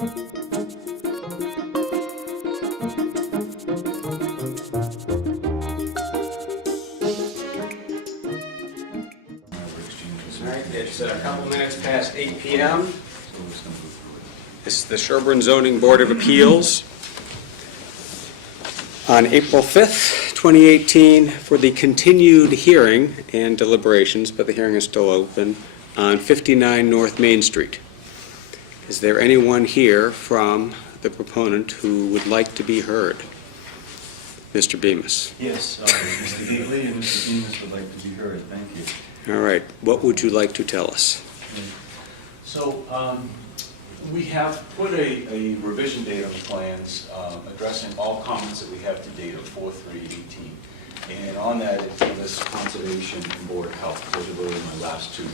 All right, it's a couple minutes past 8 p.m. This is the Sherborn Zoning Board of Appeals on April 5th, 2018, for the continued hearing and deliberations, but the hearing is still open, on 59 North Main Street. Is there anyone here from the proponent who would like to be heard? Mr. Bemis. Yes, Mr. Heatley and Mr. Bemis would like to be heard. Thank you. All right, what would you like to tell us? So we have put a revision date on the plans addressing all comments that we have to date of 4/3/18. And on that, it gave us Conservation and Board of Health. Those are really my last two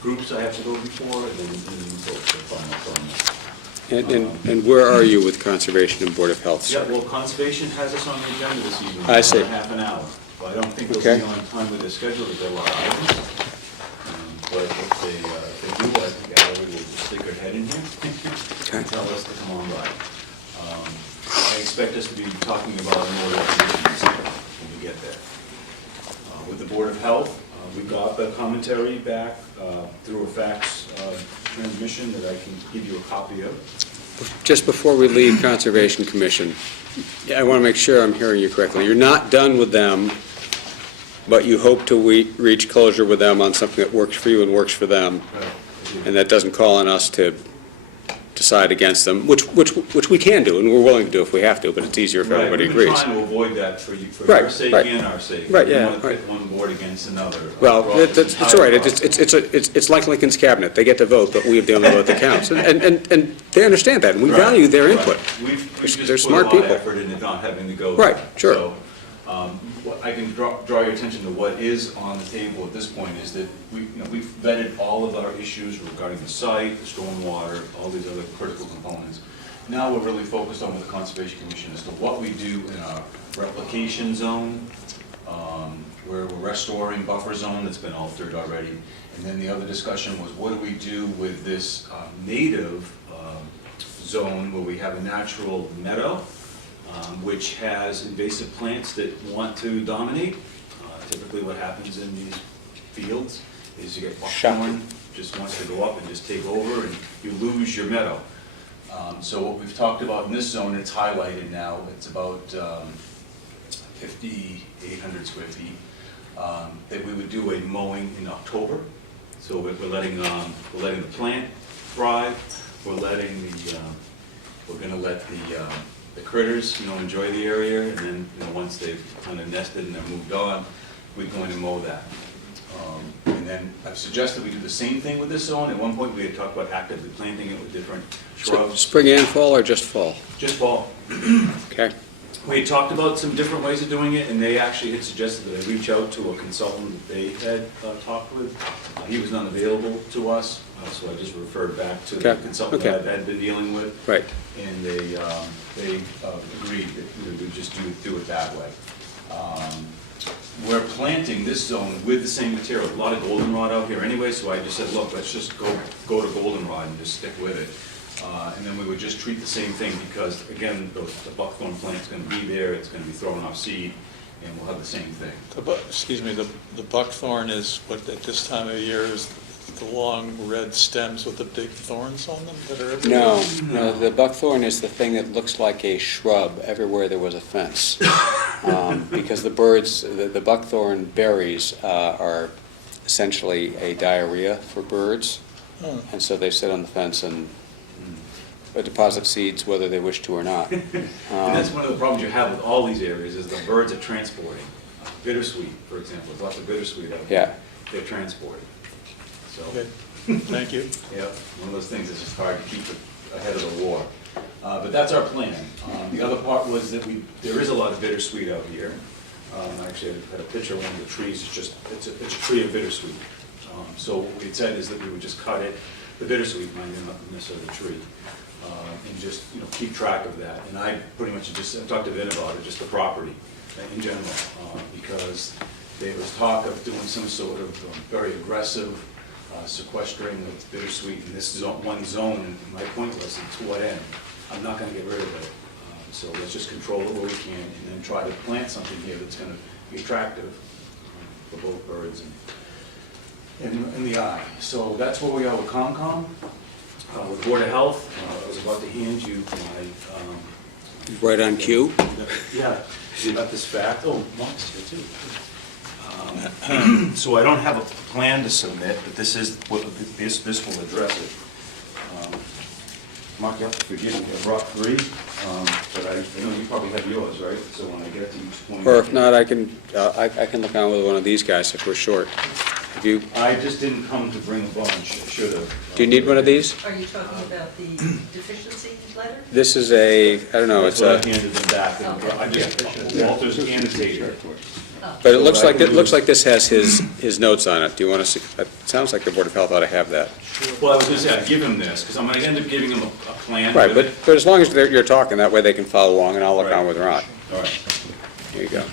groups I have to go before, and then vote for final comment. And where are you with Conservation and Board of Health, sir? Yeah, well, Conservation has us on the agenda this evening. I see. For half an hour. Well, I don't think they'll Okay. be on time with their schedule, because there are a lot of items. But if they do, I think Valerie will just stick her head in here and tell us to come on by. I expect us to be talking about more definitions when we get there. With the Board of Health, we got the commentary back through a fax transmission that I can give you a copy of. Just before we leave Conservation Commission, I want to make sure I'm hearing you correctly. You're not done with them, but you hope to reach closure with them on something that works for you and works for them, and that doesn't call on us to decide against them, which we can do, and we're willing to do if we have to, but it's easier if everybody agrees. We've been trying to avoid that for Right, your sake right. and our sake. Right, We yeah, don't want to right. pit one board against another. Well, it's all right. It's like Lincoln's Cabinet. They get to vote, but we have the only vote that counts. And they understand that, and we Right, value their right. input. We've just They're put smart a lot of people. effort into not having to go. Right, sure. So, I can draw your attention to what is on the table at this point is that we've vetted all of our issues regarding the site, the stormwater, all these other critical components. Now we're really focused on with the Conservation Commission as to what we do in our replication zone, where we're restoring buffer zone that's been altered already. And then the other discussion was, what do we do with this native zone where we have a natural meadow, which has invasive plants that want to dominate. Typically what happens in these fields is you get buckthorn, just wants to go up and just take over, and you lose your meadow. So what we've talked about in this zone, it's highlighted now, it's about 5,800 square feet, that we would do a mowing in October. So we're letting the plant thrive, we're gonna let the critters, enjoy the area, and then, once they've kind of nested and they're moved on, we're going to mow that. And then I've suggested we do the same thing with this zone. At one point, we had talked about actively planting it with different shrubs. Spring and fall, or just fall? Just fall. Okay. We had talked about some different ways of doing it, and they actually had suggested that I reach out to a consultant that they had talked with. He was not available to us, so I just referred back to the consultant that I had been dealing with. Right. And they agreed that we would just do it that way. We're planting this zone with the same material, a lot of goldenrod out here anyway, so I just said, look, let's just go to goldenrod and just stick with it. And then we would just treat the same thing, because again, the buckthorn plant's going to be there, it's going to be throwing off seed, and we'll have the same thing. Excuse me, the buckthorn is what at this time of year is the long red stems with the big thorns on them that are everywhere? No, the buckthorn is the thing that looks like a shrub everywhere there was a fence. Because the birds, the buckthorn berries are essentially a diarrhea for birds. Oh. And so they sit on the fence and deposit seeds whether they wish to or not. And that's one of the problems you have with all these areas, is the birds are transporting. Bittersweet, for example, there's lots of bittersweet out there. Yeah. They're transporting. So, Okay, thank you. yeah, one of those things that's just hard to keep ahead of the war. But that's our plan. The other part was that there is a lot of bittersweet out here. Actually, I had a picture of one of the trees. It's a tree of bittersweet. So what we had said is that we would just cut it, the bittersweet, mind you, not necessarily the tree, and just keep track of that. And I pretty much I talked to Vin about it, just the property in general, because there was talk of doing some sort of very aggressive sequestering the bittersweet in this one zone, and my point was, to what end? I'm not gonna get rid of it. So let's just control it where we can, and then try to plant something here that's gonna be attractive for both birds and the eye. So that's where we are with COMCOM. With Board of Health, I was about to hand you my, Right on cue? yeah, you got this back. Oh, Mark's here too. So I don't have a plan to submit, but this is, this will address it. Mark, you have to forgive me, I brought three, but I know you probably have yours, right? So when I get to each point. Or if not, I can look on with one of these guys if we're short. If you, I just didn't come to bring a bunch, I should have. do you need one of these? Are you talking about the deficiency letter? This is a, I don't know, it's That's what I a, handed them back, and I just, Walter's annotated. but it looks like this has his notes on it. Do you want to see? It sounds like the Board of Health ought to have that. Well, I was gonna say, I'd give him this, because I'm gonna end up giving him a plan. Right, with it. but as long as you're talking, that way they can follow along, and I'll look Right. on with Ron. All right. Here you go.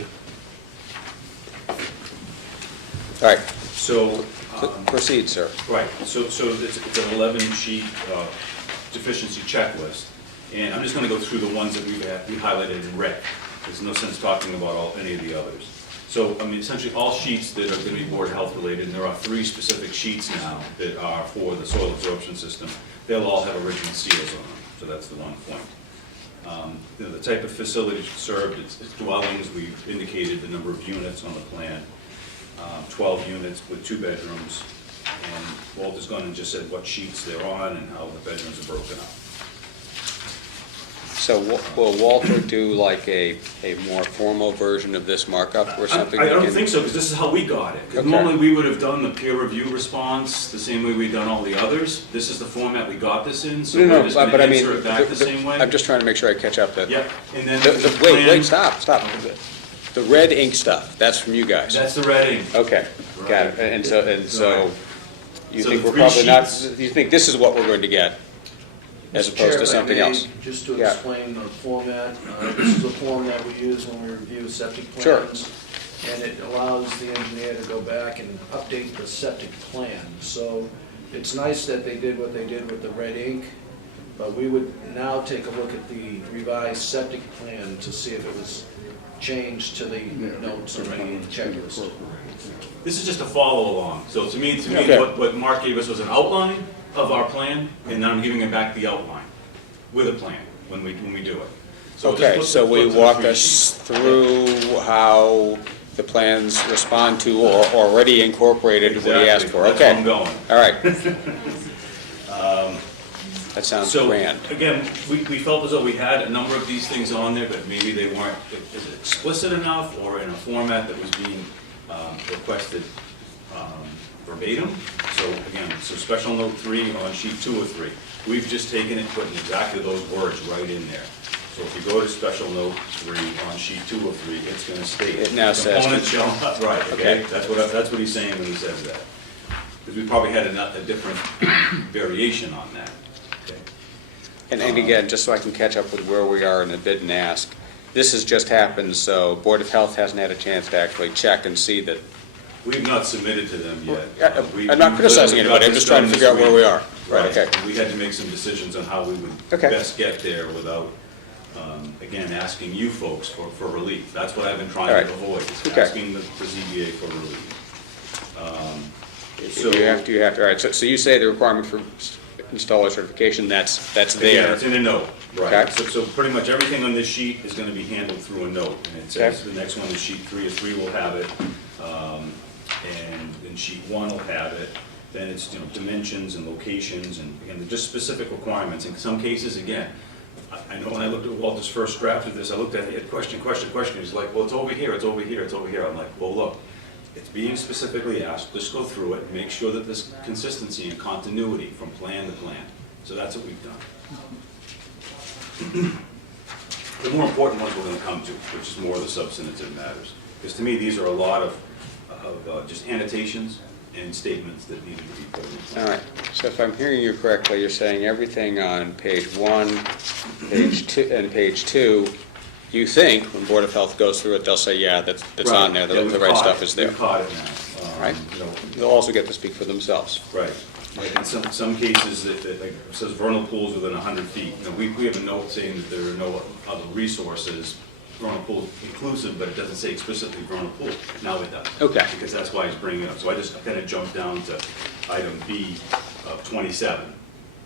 All right, So, proceed, sir. right, so it's an 11-sheet deficiency checklist, and I'm just gonna go through the ones that we highlighted in red. There's no sense talking about any of the others. So, I mean, essentially, all sheets that are gonna be Board of Health related, and there are 3 specific sheets now that are for the soil absorption system, they'll all have original seals on them, so that's the one point. The type of facility served, it's dwellings, we've indicated the number of units on the plan. 12 units with 2 bedrooms, and Walter's gone and just said what sheets they're on and how the bedrooms are broken up. So will Walter do like a more formal version of this markup or something? I we don't can- think so, because this is how we got it. 'Cause Okay. normally, we would have done the peer review response the same way we've done all the others. This is the format we got this in, so we're just but gonna I mean, answer it back the same way. I'm just trying to make sure I catch up that. Yeah, and then The- the Wait, plan, stop. The red ink stuff, that's from you guys. that's the red ink. Okay, got it. Right. And so you So think the we're 3 probably not, sheets- you think this is what we're going to get, as Mr. opposed Chair, to if I something may, else? Just to Yeah. explain the format, this is a form that we use when we review septic Sure. plans. And it allows the engineer to go back and update the septic plan. So it's nice that they did what they did with the red ink, but we would now take a look at the revised septic plan to see if it was changed to the notes or any checklist. This is just a follow along. So to me, Okay. what Mark gave us was an outline of our plan, and then I'm giving him back the outline with a plan when we do it. So just Okay, flip- so we flip to the walk 3 us sheets. through how the plans respond to or already incorporated what he asked for. Exactly. That's where Okay, I'm going. all right. That sounds So, grand. again, we felt as though we had a number of these things on there, but maybe they weren't explicit enough or in a format that was being requested verbatim. So again, so special note 3 on sheet 2 of 3. We've just taken and put in exactly those words right in there. So if you go to special note 3 on sheet 2 of 3, it's going to state. It now says- components shall not- Right, Okay. okay? That's what he's saying when he says that. Because we probably had a different variation on that. Okay. And again, just so I can catch up with where we are in the bid and ask, this has just happened, so Board of Health hasn't had a chance to actually check and see that. We've not submitted to them yet. I'm not criticizing anybody, I'm just trying to figure out where we are. Right, okay. We had to make some decisions on how we would Okay. best get there without, again, asking you folks for relief. That's what I've been trying All right. to avoid, is Okay. asking the ZBA for relief. So, You have to, all right, so you say the requirement for installer certification, that's again, there. it's in a note, right? Okay. So pretty much everything on this sheet is gonna be handled through a note. And it says, Okay. the next one is sheet 3, of 3 will have it, and then sheet 1 will have it. Then it's, dimensions and locations, and again, they're just specific requirements. In some cases, again, I know when I looked at Walter's first draft of this, I looked at it, he had question. He's like, well, it's over here, it's over here, it's over here. I'm like, well, look, it's being specifically asked, just go through it, make sure that there's consistency and continuity from plan to plan. So that's what we've done. The more important ones we're gonna come to, which is more of the substantive matters. Because to me, these are a lot of just annotations and statements that need to be put in the plan. All right, so if I'm hearing you correctly, you're saying everything on page 1, page 2, and page 2, you think, when Board of Health goes through it, they'll say, yeah, that's on there, Yeah, the we've right caught stuff it. is there. We've caught it now. Right. You know, They'll also get to speak for themselves. right. Like in some cases, like it says vernal pools within 100 feet. You know, we have a note saying that there are no other resources, vernal pool inclusive, but it doesn't say explicitly vernal pool. Now it does. Okay. Because that's why he's bringing it up. So I just kind of jumped down to item B of 27.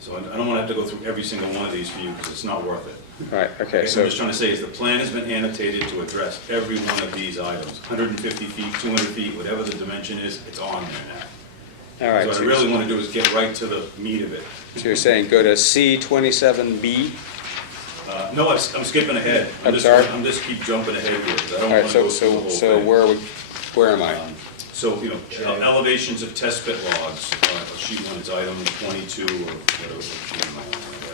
So I don't want to have to go through every single one of these for you because it's not worth it. Right, okay, I'm so, just trying to say is the plan has been annotated to address every one of these items. 150 feet, 200 feet, whatever the dimension is, it's on there now. all right. So what I So really want to do is get right to the meat of it. you're saying go to C27B? No, I'm skipping ahead. I'm sorry? I'm just keep jumping ahead here, because I All don't right, want to so, go through the whole so thing. where am I? So, you know, elevations of test pit logs, sheet one, it's item 22, or whatever,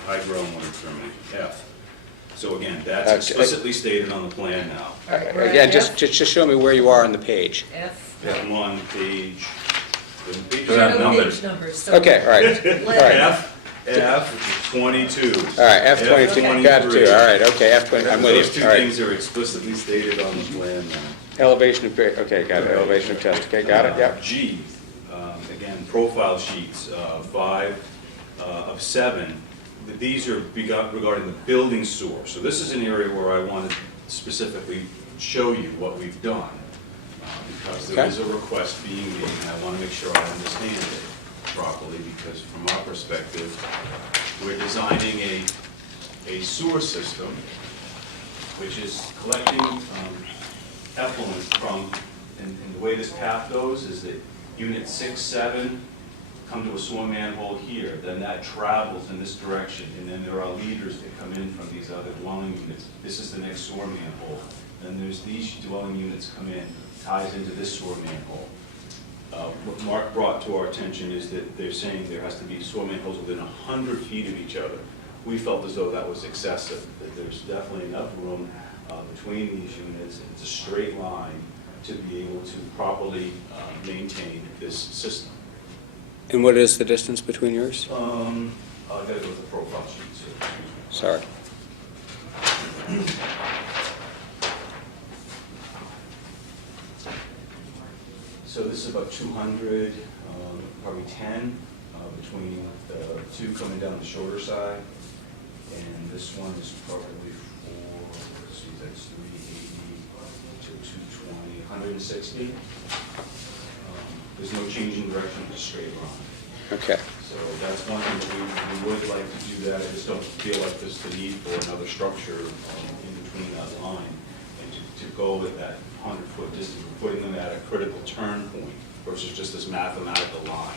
high ground water determination, F. So again, that's explicitly stated on the plan now. Again, just show me where you are on the page. F. I'm on page, the pages There are aren't no numbered. page numbers, so. Okay, all right, all right. F 22. All right, F22, got it too, all right, okay, F20, I'm Those with two you, all right. things are explicitly stated on the plan now. Elevation of, okay, got it, elevation of test, okay, got it, yep. G, again, profile sheets, 5 of 7. These are regarding the building source. So this is an area where I want to specifically show you what we've done. Because there Okay. is a request being made, and I want to make sure I understand it properly, because from our perspective, we're designing a sewer system which is collecting effluent from, and the way this path goes is that unit 6, 7 come to a sewer manhole here, then that travels in this direction, and then there are leaders that come in from these other dwelling units. This is the next sewer manhole. Then there's these dwelling units come in, ties into this sewer manhole. What Mark brought to our attention is that they're saying there has to be sewer manholes within 100 feet of each other. We felt as though that was excessive, that there's definitely enough room between these units, and it's a straight line to be able to properly maintain this system. And what is the distance between yours? I gotta go with the profile sheet, so excuse me. Sorry. So this is about 200, probably 10, between the two coming down the shorter side. And this one is probably let's see, that's 380 to 220, 160. There's no change in direction, it's a straight line. Okay, So that's one thing that we would like to do that. I just don't feel like there's the need for another structure in between that line. And to go with that 100-foot distance, we're putting them at a critical turn point versus just this mathematical line.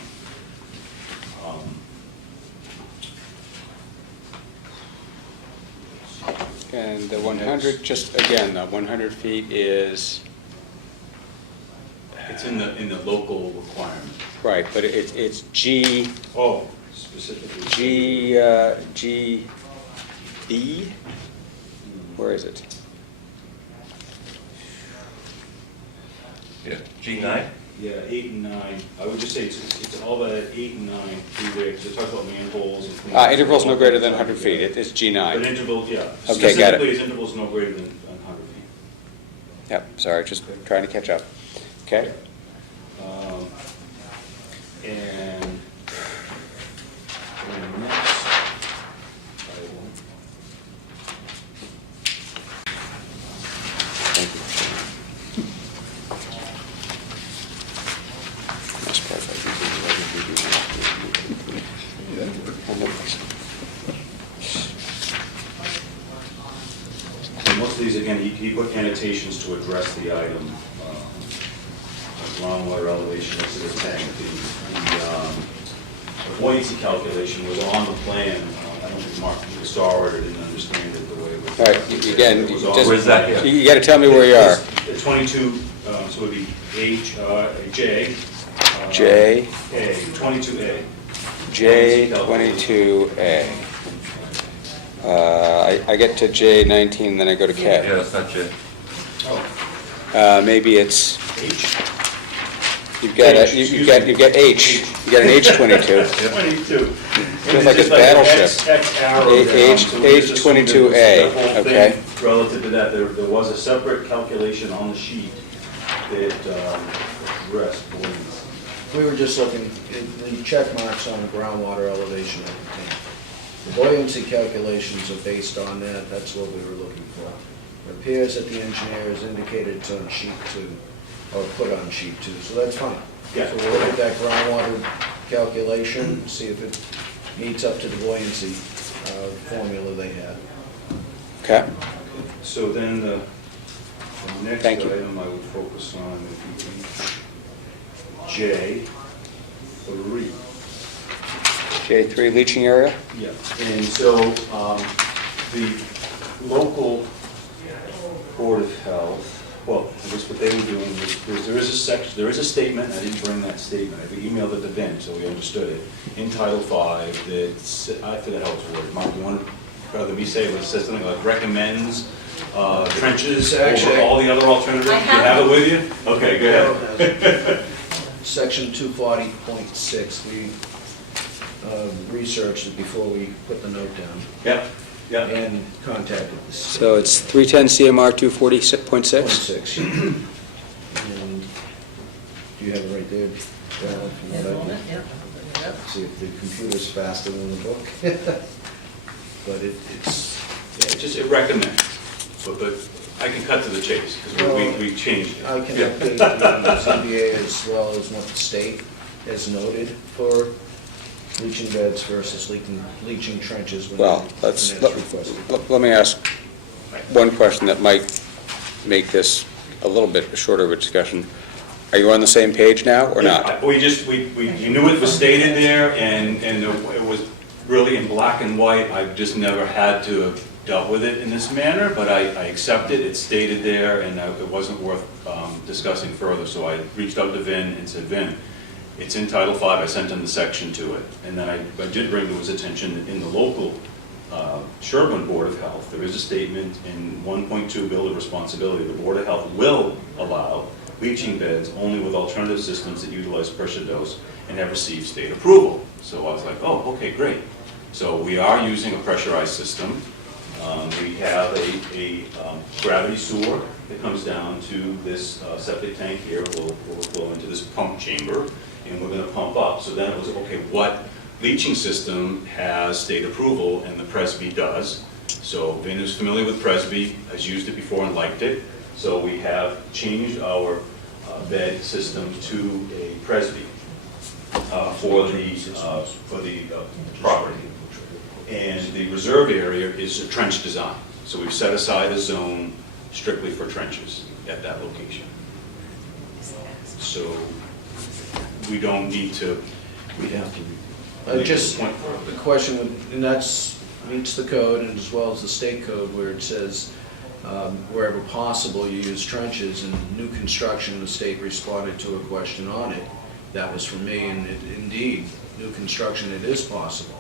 and the 100, just again, the 100 feet is, It's in the local requirement. right, but it's G, Oh, specifically. GB? Where is it? Yeah, G9? Yeah, 8 and 9. I would just say it's all that 8 and 9 through there, because it talks about manholes and things. Intervals no greater than 100 feet, it's But G9. intervals, yeah. Okay, got it. Specifically, it's intervals no greater than 100 feet. Yep, sorry, just trying to catch up. Okay, And next item. thank you. That's perfect. And most of these, again, he put annotations to address the item, groundwater elevation, that's the tank. The buoyancy calculation was on the plan. I don't think Mark saw it or didn't understand it the way it was. All right, again, It was just- on- Where's that? You got to tell me where you are. It's 22, so it would be J. J. A, 22A. J22A. I get to J19, then I go to Yeah, K. that's not J. Maybe it's, H? you've got H, H. excuse You got H. You got an H22. 22. Feels like it's battleship. X arrow down, H- so we just assumed it was H22A, the whole thing. okay. Relative to that, there was a separate calculation on the sheet that addressed buoyancy. We were just looking at the check marks on the groundwater elevation of the tank. The buoyancy calculations are based on that, that's what we were looking for. It appears that the engineer has indicated it's on sheet 2, or put on sheet 2, so that's fine. Yeah. So we'll look at that groundwater calculation, see if it meets up to the buoyancy formula they had. Okay. So then the next Thank you. item I would focus on would be J3. J3 leaching area? Yeah. And so the local Board of Health, well, I guess what they were doing was, there is a section, there is a statement, I didn't bring that statement, I emailed it to Ben, so we understood it, in Title V, that's, I forget how it's worded, Mark, you want to, rather than me say it, it says something like recommends trenches Actually, over all the other alternatives? I You have have it with you? Okay, go ahead. Section 240.6, we researched it before we put the note down Yeah, yeah. and contacted the state. So it's 310 CMR 240.6? 6. And do you have it right there? Darryl, from what I can- Yeah. See if the computer's faster than the book. But it's, Yeah, it recommends, but I can cut to the chase, because we changed it. I can Yeah. update the ZBA as well as what the state has noted for leaching beds versus leaching trenches. when Well, when that's requested. let me ask one question that might make this a little bit shorter of a discussion. Are you on the same page now, or not? You knew it was stated there, and it was really in black and white. I've just never had to have dealt with it in this manner, but I accept it, it's stated there, and it wasn't worth discussing further, so I reached out to Vin and said, Vin, it's in Title V, I sent him the section to it, and then I did bring to his attention that in the local Sherborn Board of Health, there is a statement in 1.2 Bill of Responsibility, the Board of Health will allow leaching beds only with alternative systems that utilize pressure dose and have received state approval. So I was like, oh, okay, great. So we are using a pressurized system. We have a gravity sewer that comes down to this septic tank here, will flow into this pump chamber, and we're going to pump up. So then it was, okay, what leaching system has state approval, and the Presby does. So Vin is familiar with Presby, has used it before and liked it. So we have changed our bed system to a Presby for the property. And the reserve area is a trench design. So we've set aside a zone strictly for trenches at that location. So we don't need to. We'd have to. Just the question, and that's meets the code and as well as the state code where it says wherever possible you use trenches, and new construction, the state responded to a question on it. That was from me, and indeed, new construction, it is possible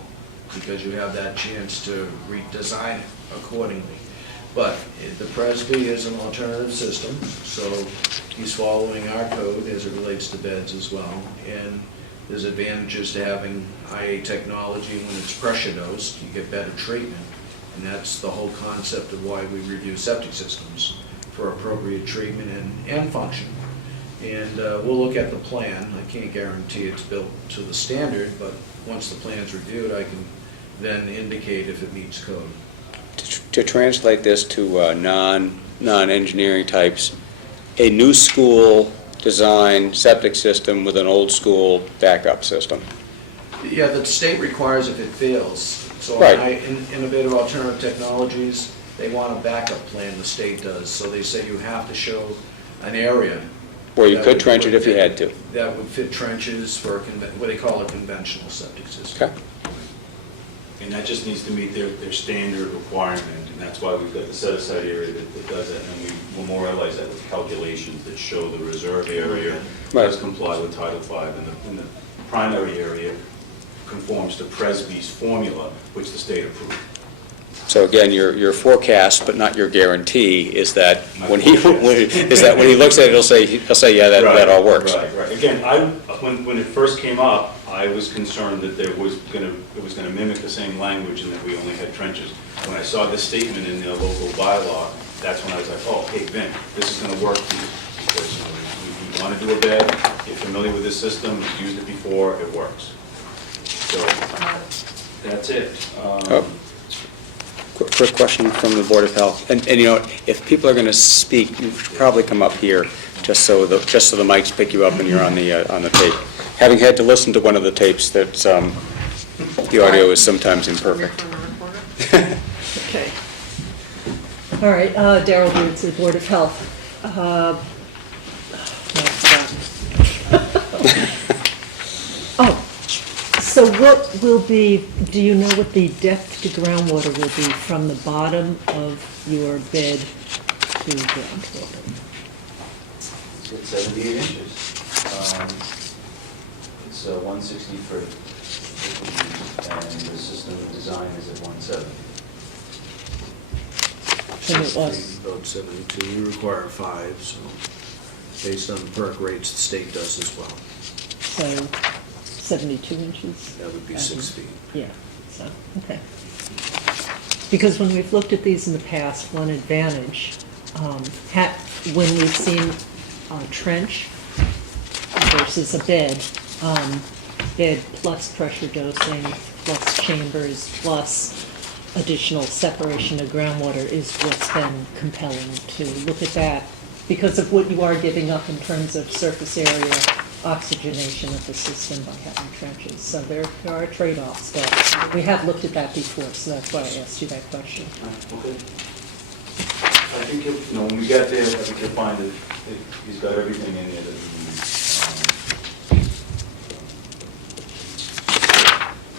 because you have that chance to redesign it accordingly. But the Presby is an alternative system, so he's following our code as it relates to beds as well. And there's advantages to having IA technology when it's pressure dosed, you get better treatment. And that's the whole concept of why we review septic systems for appropriate treatment and function. And we'll look at the plan. I can't guarantee it's built to the standard, but once the plan's reviewed, I can then indicate if it meets code. To translate this to non-engineering types, a new school design septic system with an old school backup system. Yeah, the state requires if it fails. So Right. in a bit of alternative technologies, they want a backup plan, the state does. So they say you have to show an area. Where you that could would trench it if you fit- had to. That would fit trenches for what they call a conventional septic system. Okay. And that just needs to meet their standard requirement, and that's why we've got the set-aside area that does that, and we memorialize that with calculations that show the reserve area Right. does comply with Title V, and the primary area conforms to Presby's formula, which the state approved. So again, your forecast, but not your guarantee, is that My when he forecast. when he looks at it, he'll say, yeah, that all works. Right. Again, when it first came up, I was concerned that it was gonna mimic the same language and that we only had trenches. When I saw this statement in the local bylaw, that's when I was like, oh, hey, Vin, this is gonna work for you. Because we've gone want to do a bed, you're familiar with this system, you've used it before, it works. So, that's it. Oh. Quick question from the Board of Health. And you know, if people are going to speak, you should probably come up here, just so the mics pick you up and you're on the tape. Having had to listen to one of the tapes, that the audio is sometimes imperfect. Okay. All right, Darrell Boots, the Board of Health. No, I've forgotten. Oh, so what will be, do you know what the depth to groundwater will be from the bottom of your bed to groundwater? It's 78 inches. It's 160 for 50, and the system design is at 170. And it was, About 72, we require 5, so based on the perk rates, the state does as well. so 72 inches? That would be 6 feet. Yeah, so, okay. Because when we've looked at these in the past, one advantage, when we've seen a trench versus a bed, bed plus pressure dosing, plus chambers, plus additional separation of groundwater is what's been compelling to look at that because of what you are giving up in terms of surface area oxygenation of the system by having trenches. So there are trade-offs, but we have looked at that before, so that's why I asked you that question. Okay. I think, when we get there, I think you'll find that he's got everything in there that we need.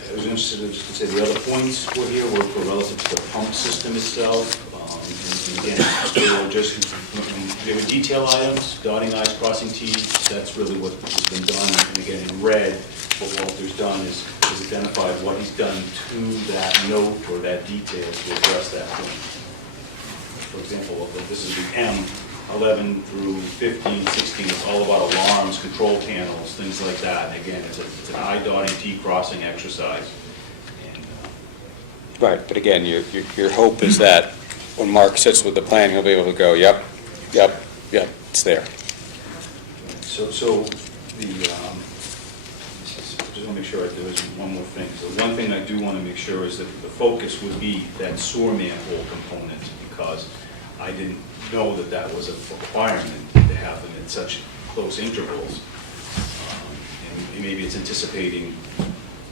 I was interested just to say the other points were here were relative to the pump system itself. And again, still just, there were detail items, dotting i's, crossing t's, that's really what has been done. And again, in red, what Walter's done is identified what he's done to that note or that detail to address that point. For example, this is the M11 through 15, 16, it's all about alarms, control panels, things like that. And again, it's an I dotting T crossing exercise. And, Right, but again, your hope is that when Mark sits with the plan, he'll be able to go, yep, it's there. So the, just want to make sure there was one more thing. So one thing I do want to make sure is that the focus would be that sewer manhole component, because I didn't know that that was a requirement to have them in such close intervals. And maybe it's anticipating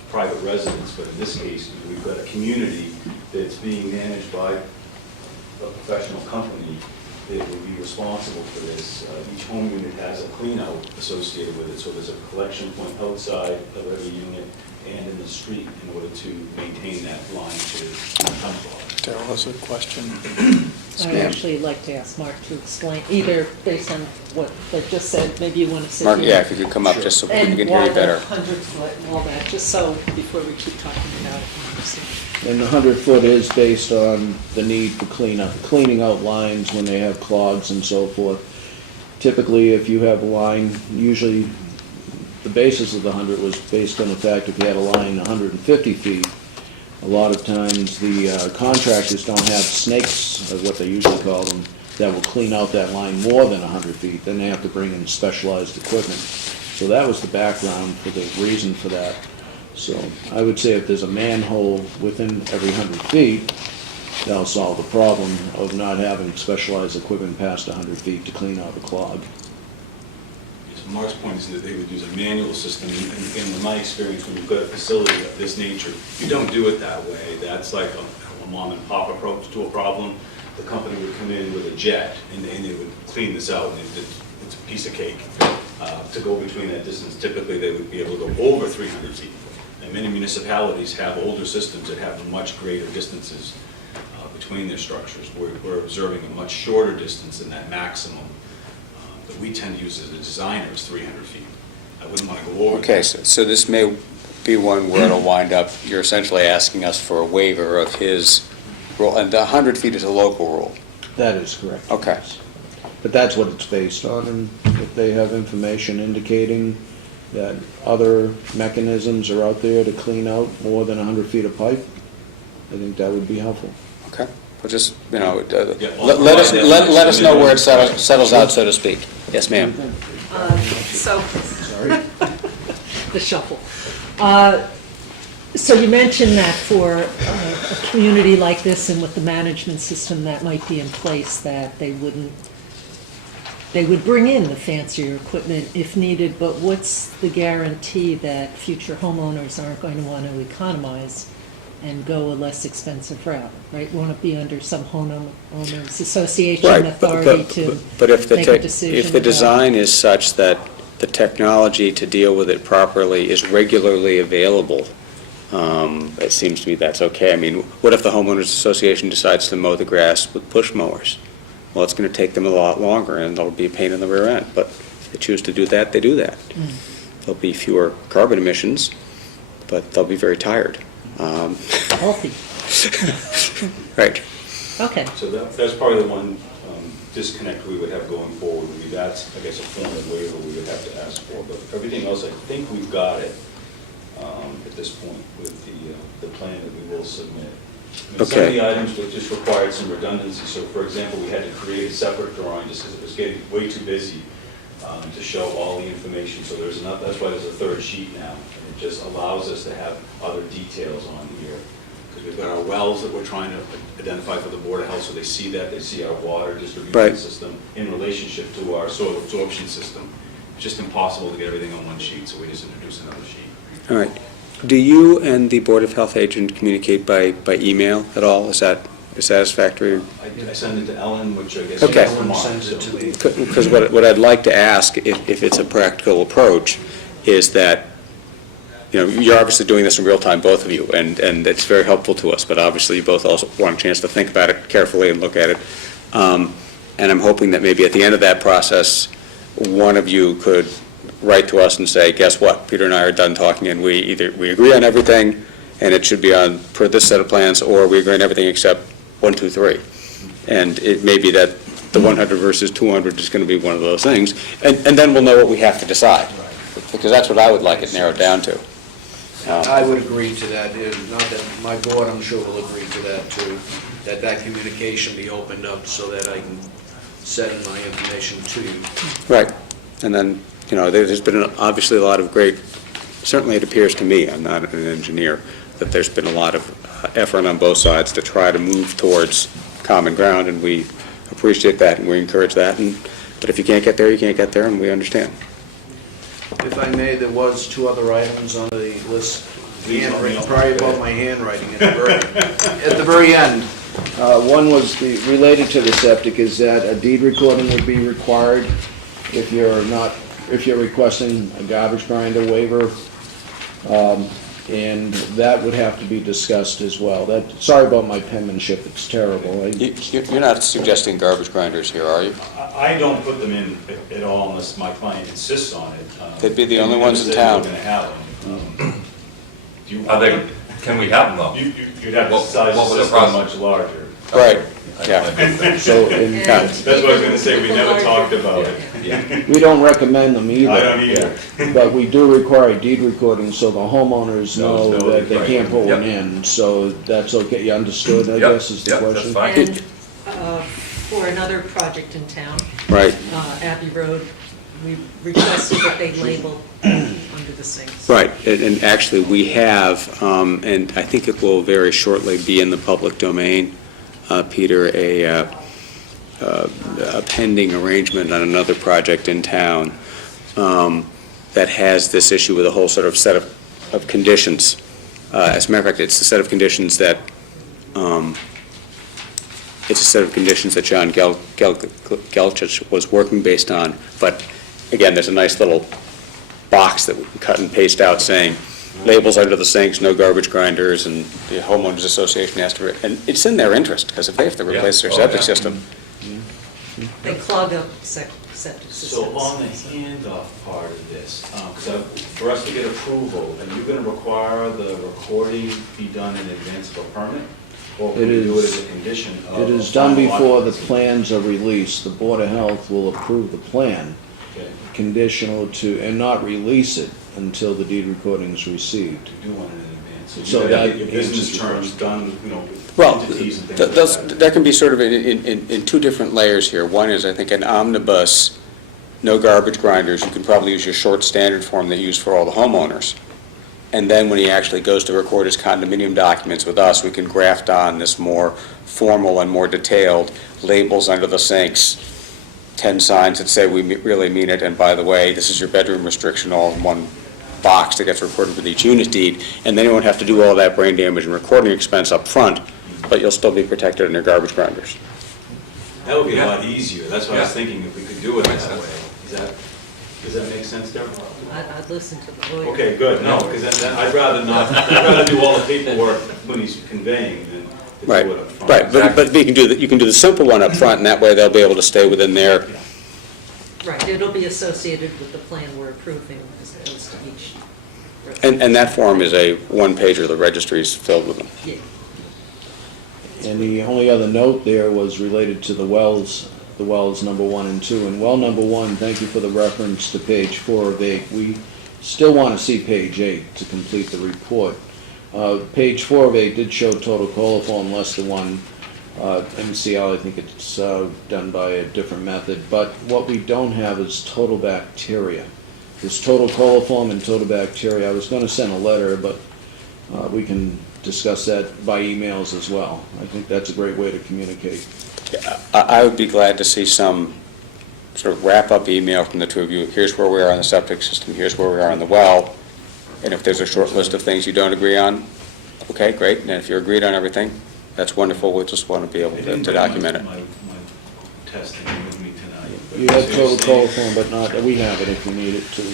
private residents, but in this case, we've got a community that's being managed by a professional company that would be responsible for this. Each home unit has a clean-out associated with it, so there's a collection point outside of every unit and in the street in order to maintain that line to pump water. Darrell has a question. I'd actually like to ask Mark to explain, either based on what they just said, maybe you want to sit Mark, here. yeah, if you could come up just so we And can hear why you the better. 100-foot and all that, just so, before we keep talking about it, you understand. And the 100-foot is based on the need for cleaning out lines when they have clogs and so forth. Typically, if you have a line, usually the basis of the 100 was based on the fact if you had a line 150 feet, a lot of times the contractors don't have snakes, or what they usually call them, that will clean out that line more than 100 feet. Then they have to bring in specialized equipment. So that was the background for the reason for that. So I would say if there's a manhole within every 100 feet, that'll solve the problem of not having specialized equipment past 100 feet to clean out the clog. So Mark's point is that they would use a manual system, and again, in my experience, when you've got a facility of this nature, you don't do it that way. That's like a mom and pop approach to a problem. The company would come in with a jet, and they would clean this out, and it's a piece of cake. To go between that distance, typically they would be able to go over 300 feet. And many municipalities have older systems that have much greater distances between their structures. We're observing a much shorter distance than that maximum that we tend to use as a designer is 300 feet. I wouldn't want to go over Okay, that. so this may be one where it'll wind up, you're essentially asking us for a waiver of his rule, and the 100 feet is a local rule. That is correct. Okay. But that's what it's based on, and if they have information indicating that other mechanisms are out there to clean out more than 100 feet of pipe, I think that would be helpful. Okay. We'll just, Yeah, let us know where it settles out, so to speak. Yes, ma'am. So, the shuffle. So you mentioned that for a community like this and with the management system that might be in place, that they would bring in the fancier equipment if needed, but what's the guarantee that future homeowners aren't going to want to economize and go a less expensive route, right? Won't it be under some homeowners association Right, authority to but if make a decision? if the about- design is such that the technology to deal with it properly is regularly available, it seems to me that's okay. I mean, what if the homeowners association decides to mow the grass with push mowers? Well, it's going to take them a lot longer, and it'll be a pain in the rear end. But if they choose to do that, they do that. There'll be fewer carbon emissions, but they'll be very tired. Healthy, Right. okay. So that's probably the one disconnect we would have going forward. That's, I guess, a form of waiver we would have to ask for. But everything else, I think we've got it at this point with the plan that we will submit. I mean, some of the items would just required some redundancy. So, for example, we had to create a separate drawing just because it was getting way too busy to show all the information. So there's enough. That's why there's a third sheet now. And it just allows us to have other details on here. Because we've got our wells that we're trying to identify for the Board of Health, so they see that, they see our water distribution system in relationship to our soil absorption system. It's just impossible to get everything on one sheet, so we just introduce another sheet. All right. Do you and the Board of Health agent communicate by email at all? Is that satisfactory? I send it to Ellen, which I guess. Okay. Ellen sends it to me. Because what I'd like to ask, if it's a practical approach, is that, you know, you're obviously doing this in real time, both of you, and it's very helpful to us, but obviously you both also want a chance to think about it carefully and look at it. And I'm hoping that maybe at the end of that process, one of you could write to us and say, guess what, Peter and I are done talking, and we agree on everything, and it should be on per this set of plans, or we agree on everything except 1, 2, 3. And it may be that the 100 versus 200 is going to be one of those things, and then we'll know what we have to decide, because that's what I would like it narrowed down to. I would agree to that, not that my board, I'm sure, will agree to that too, that communication be opened up so that I can send my information to you. Right, and then, you know, there's been obviously a lot of great, certainly it appears to me, I'm not an engineer, that there's been a lot of effort on both sides to try to move towards common ground, and we appreciate that and we encourage that. But if you can't get there, you can't get there, and we understand. If I may, there was 2 other items on the list, Handwritten. probably above my handwriting at the very end. One was related to the septic, is that a deed recording would be required if you're requesting a garbage grinder waiver, and that would have to be discussed as well. Sorry about my penmanship, it's terrible. You're not suggesting garbage grinders here, are you? I don't put them in at all unless my client insists on it. They'd be the only ones in We're town. going to have them. Do you Are want they, them? can we have them though? You'd have to What- size what the would the system process- much larger. Right, yeah. So, That's what I was going to say, we never talked about it. we don't recommend them either. I don't either. But we do require a deed recording so the homeowners know Know that they that- can't put one Yep. in. So that's okay, you understood, I Yep, guess, is the yep, question? that's fine. And for another project in town, Right, Abbey Road, we requested that they label under the sinks. right. And actually, we have, and I think it will very shortly be in the public domain, Peter, a pending arrangement on another project in town that has this issue with a whole sort of set of conditions. As a matter of fact, it's a set of conditions that John Gelchich was working based on, but again, there's a nice little box that we can cut and paste out saying, labels under the sinks, no garbage grinders, and the homeowners association has to, and it's in their interest, because if they have to replace their Oh, septic yeah. system. They clog up septic systems. So on the handoff part of this, because for us to get approval, are you going to require the recording be done in advance of a permit? Or can It we do it is- as a condition of? It is done final before the occupancy? plans are released. The Board of Health will approve the plan, Okay, conditional to, and not release it until the deed recording is received. to do one in advance. So you gotta that get your business answers your terms question. done, you know, Well, entities and things like that. that can be sort of in two different layers here. One is, I think, an omnibus, no garbage grinders. You can probably use your short standard form that you use for all the homeowners. And then when he actually goes to record his condominium documents with us, we can graft on this more formal and more detailed labels under the sinks, 10 signs that say we really mean it, and by the way, this is your bedroom restriction, all in one box that gets recorded with each unit deed, and then you won't have to do all that brain damage and recording expense up front, but you'll still be protected in your garbage grinders. That would be a lot easier, that's what I was Yeah. thinking, if we could do it Makes that sense. way. Does that make sense, Darrell? I'd listen to the lawyer. Okay, good, no, because then I'd rather not, I'd rather do all the paperwork when he's conveying than to Right, do it up front. right, but you can do the simple one up front, and that way they'll be able to stay within their, Right, it'll be associated with the plan we're approving as opposed to each. and that form is a one-pager, the registry's filled with them. Yeah. And the only other note there was related to the wells number 1 and 2. And well number 1, thank you for the reference to page 4 of 8. We still want to see page 8 to complete the report. Page 4 of 8 did show total coliform less than 1 MCL. I think it's done by a different method. But what we don't have is total bacteria. There's total coliform and total bacteria. I was going to send a letter, but we can discuss that by emails as well. I think that's a great way to communicate. I would be glad to see some sort of wrap-up email from the two of you. Here's where we are on the septic system, here's where we are on the well, and if there's a short list of things you don't agree on, okay, great, and if you're agreed on everything, that's wonderful, we just want to be able I to didn't bring document it. my testing with me tonight. but You have so you're total saying- coliform, but not, we have it if you need it too.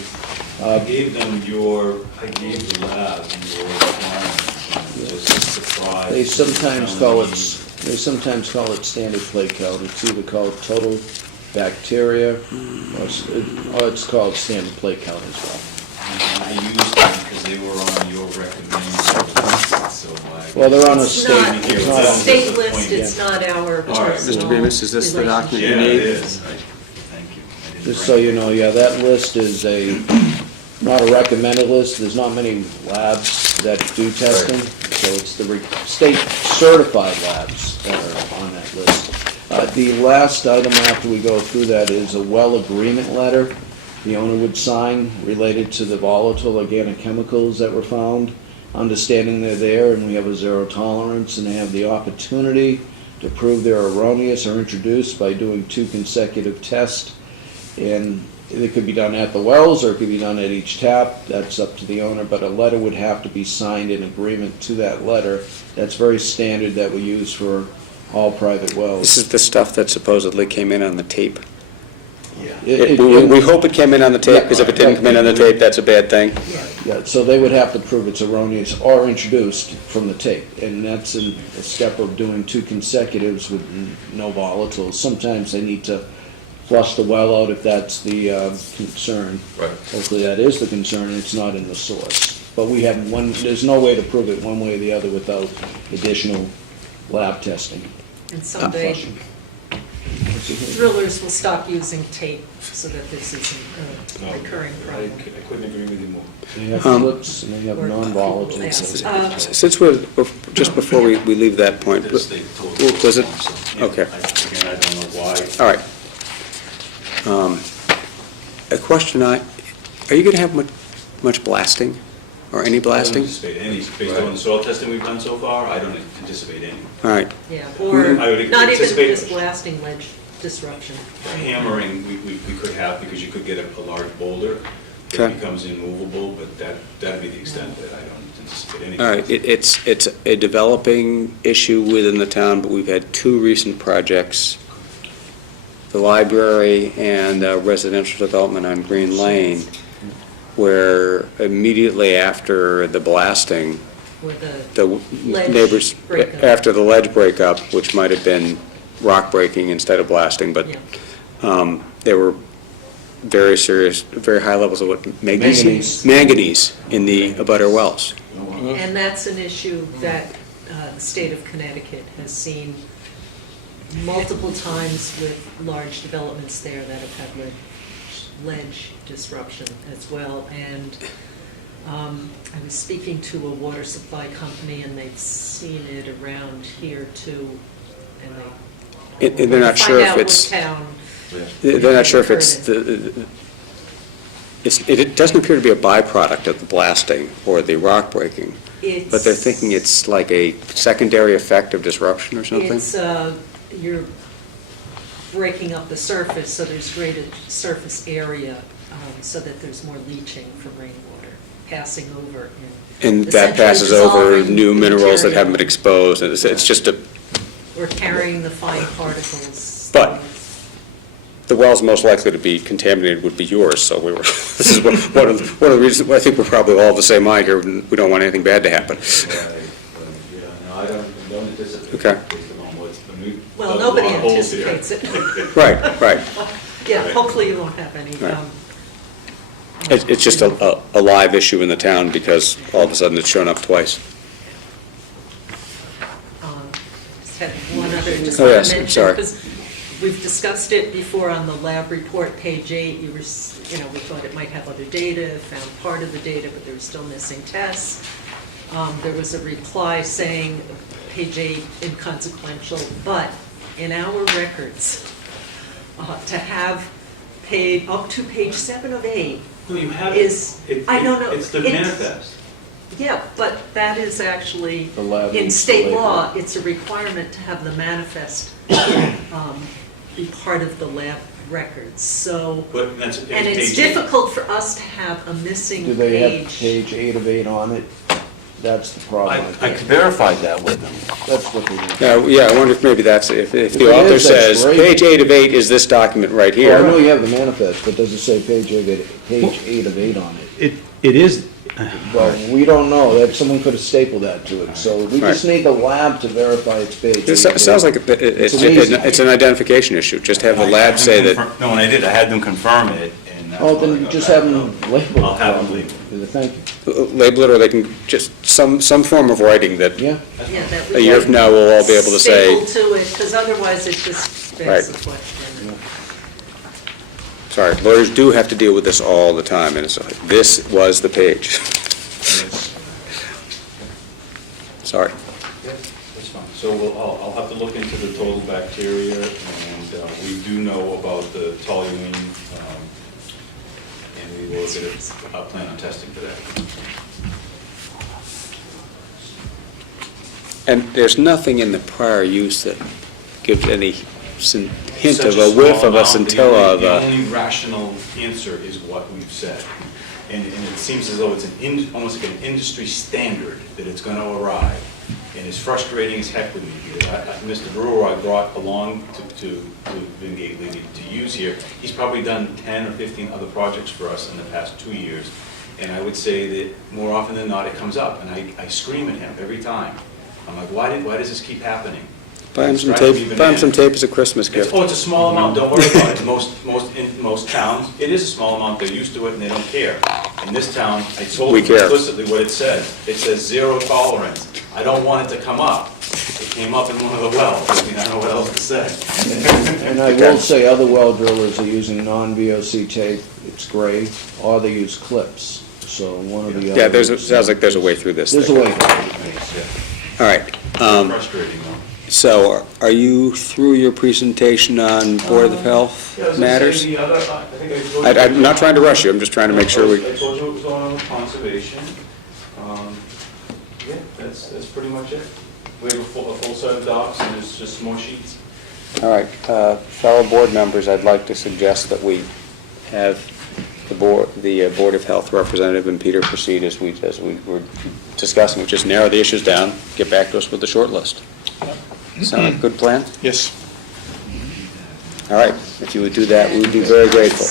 I gave the lab your requirements, and just surprised. They sometimes call it standard plate count. It's either called total bacteria or it's called standard plate count as well. I used them because they were on your recommendation, so I. Well, they're on a It's state. not, it's it's not a on- state list, it's not our All right, personal Mr. Bemis, is this the document you Yeah, need? it is. Thank you. I didn't Just write so it. you know, yeah, that list is not a recommended list. There's not many labs that do testing, so it's the state certified labs that are on that list. The last item after we go through that is a well agreement letter the owner would sign related to the volatile organic chemicals that were found, understanding they're there and we have a zero tolerance and they have the opportunity to prove they're erroneous or introduced by doing 2 consecutive tests. And it could be done at the wells or it could be done at each tap, that's up to the owner, but a letter would have to be signed in agreement to that letter. That's very standard that we use for all private wells. This is the stuff that supposedly came in on the tape. It- We hope it came in on the tape, because if it didn't come in on the tape, that's a bad thing. Yeah, so they would have to prove it's erroneous or introduced from the tape, and that's a step of doing 2 consecutives with no volatiles. Sometimes they need to flush the well out if that's the concern. Right. Hopefully that is the concern, and it's not in the source. But we have there's no way to prove it one way or the other without additional lab testing. And someday Flushing. drillers will stop using tape so that this isn't a recurring problem. I couldn't agree with you more. They have flips and they have Or- non-volatiles. Since we're, just before we leave that point, The state total. was it? So, yeah, Okay. Again, I don't know why. All right. A question are you going to have much blasting, or any I don't blasting? anticipate any, based on the soil testing we've done so far, I don't anticipate any. All right. Yeah, or I would not even anticipate- just blasting ledge disruption. Hammering, we could have, because you could get a large boulder Okay. that becomes immovable, but that'd be the extent that I don't anticipate any. All right, it's a developing issue within the town, but we've had 2 recent projects, the library and residential development on Green Lane, where immediately after the blasting, Or the Ledge neighbors, breakup. after the ledge breakup, which might have been rock breaking instead of blasting, but Yeah. there were very serious, very high levels of what, Manganese. manganese in the abutter wells. And that's an issue that the state of Connecticut has seen multiple times with large developments there that have had ledge disruption as well. And I was speaking to a water supply company, and they've seen it around here too, and they. And they're not sure if it's, Find out what town. they're not sure if it's, it doesn't appear to be a byproduct of the blasting or the rock breaking, but they're thinking it's like a secondary effect of disruption or something? It's, you're breaking up the surface, so there's greater surface area, so that there's more leaching from rainwater passing over. And that essentially passes over dissolving new the minerals that material. haven't been exposed, and it's just a, Or carrying the fine particles. But- the wells most likely to be contaminated would be yours, so we were, this is one of the reasons, I think we're probably all of the same mind here, we don't want anything bad to happen. Yeah, no, I don't anticipate. Okay. Based on what's been moved. Well, nobody anticipates it. Right, right. Yeah, hopefully you won't have any. Right. It's just a live issue in the town because all of a sudden it's shown up twice. Just had one other, just Oh, want yes, to I'm mention, sorry. because we've discussed it before on the lab report, page 8, we thought it might have other data, found part of the data, but there were still missing tests. There was a reply saying, page 8, inconsequential, but in our records, to have paid up to page 7 of 8, No, you have is- I don't know, It's the it's- manifest. yeah, but that is actually, The lab in needs state to label law, it. it's a requirement to have the manifest be part of the lab records, so, But that's. and it's page eight. difficult for us to have a missing Do they have page. page 8 of 8 on it? That's the problem. I verified that with them. That's what they need. Yeah, I wonder if maybe that's, if If the it author is, that's says, great. page 8 of 8 is this document right Well, I know here. you have the manifest, but does it say page 8 of 8 on it? It is, Well, we don't know, that someone could have stapled that to it, so we just need the lab to verify it's page 8 It of 8. sounds like it's amazing. it's an identification issue, just have the I lab had say them that, confirm- No, when I did, I had them confirm it, and that's. Oh, what I then got just back. have them label it. I'll have them for me. labeled. Thank you. label it, or they can just, some form of writing that Yeah, Yeah, that a we year from now we'll all be able to say, staple to it, because otherwise it just begs Right. the question. sorry, lawyers do have to deal with this all the time, and it's like, this was the page. Sorry. Yeah, that's fine. So I'll have to look into the total bacteria, and we do know about the toluene, and we will plan on testing for that. And there's nothing in the prior use that gives any hint Such of a whiff small of a amount, scintilla of The a, only rational answer is what we've said. And it seems as though it's almost like an industry standard that it's going to arrive. And it's frustrating as heck with me, because Mr. Brewer I brought along to Vingate Levy to use here. He's probably done 10 or 15 other projects for us in the past 2 years. And I would say that more often than not, it comes up, and I scream at him every time. I'm like, why does this keep happening? buy him It's some driving me tape, buy him some bananas. tape as a Christmas gift. It's a small amount, don't worry about it. In most towns, it is a small amount, they're used to it and they don't care. In this town, I told We them care. explicitly what it says. It says 0 tolerance. I don't want it to come up. It came up in one of the wells, I mean, I don't know what else to say. and I will say, other well drillers are using non-VOC tape, it's gray, or they use clips, so one of the other. Yeah, sounds like there's a way through this There's a thing. way. All right, Frustrating though. so are you through your presentation on Board of Health Yeah, I was gonna say matters? the other, I think I told you. I'm not trying to rush you, I'm just trying to make sure we, I told you what was going on with conservation. Yeah, that's pretty much it. We have a full set of docs and there's just more sheets. all right, fellow board members, I'd like to suggest that we have the Board of Health representative and Peter proceed as we were discussing, which is narrow the issues down, get back to us with the short list. Sound like a good plan? Yes. All right, if you would do that, we would be very grateful.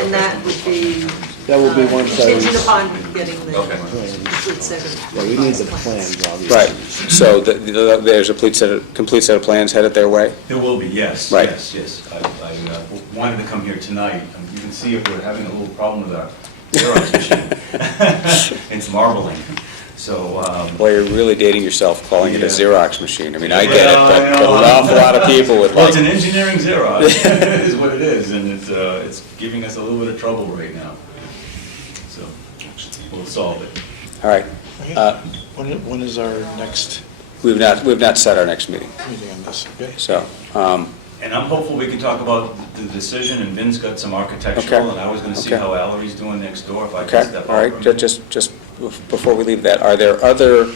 And that would be. That would be one side. Contingent upon getting the Okay. complete set of. Well, we need the revised plans, obviously. Right, so there's a complete set of plans headed their way? There will be, yes, Right. yes. I wanted to come here tonight. You can see if we're having a little problem with our Xerox machine. It's marbling, so. Boy, you're really dating yourself calling it a Yeah. Xerox machine. I mean, I get it, Well, but I know. an awful lot of people would Well, it's like, an engineering Xerox, is what it is, and it's giving us a little bit of trouble right now. So, we'll solve it. All right. When is our next We've not set our next meeting, meeting on this, okay? so, And I'm hopeful we can talk about the decision, and Vin's got some architectural, Okay. and I was gonna see Okay. how Allery's doing next door, if I okay, can step all over. right, just before we leave that, are there other,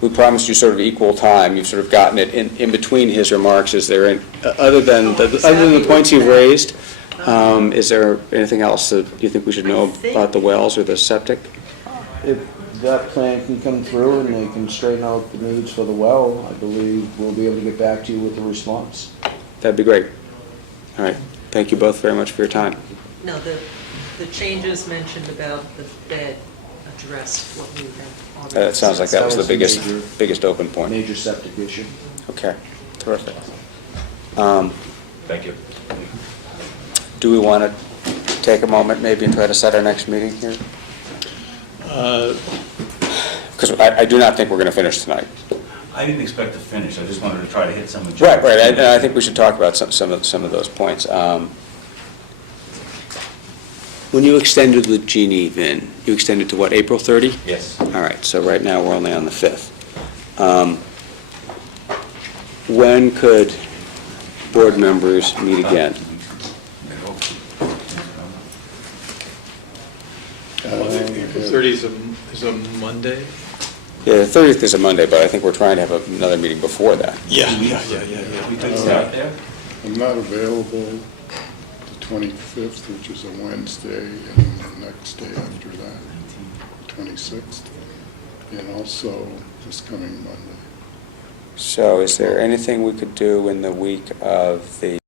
we promised you sort of equal time, you've sort of gotten it in between his remarks, is there, other than the points you've raised, is there anything else that you think we should know about the wells or the septic? If that plan can come through and they can straighten out the needs for the well, I believe we'll be able to get back to you with a response. That'd be great. All right, thank you both very much for your time. No, the changes mentioned about the bed address what we have already. It sounds like that was the That was the biggest open point. Major septic issue. Okay, terrific. Thank you. Do we want to take a moment maybe and try to set our next meeting here? Because I do not think we're going to finish tonight. I didn't expect to finish, I just wanted to try to hit some of the... Right, and I think we should talk about some of those points. When you extended with Jeannie, Vin, you extended to what, April 30? Yes. All right, so right now we're only on the 5th. When could board members meet again? April 30th is a Monday? Yeah, the 30th is a Monday, but I think we're trying to have another meeting before that. Yeah. We could start there? I'm not available the 25th, which is a Wednesday, and the next day after that, 26th, and also this coming Monday. So is there anything we could do in the week of the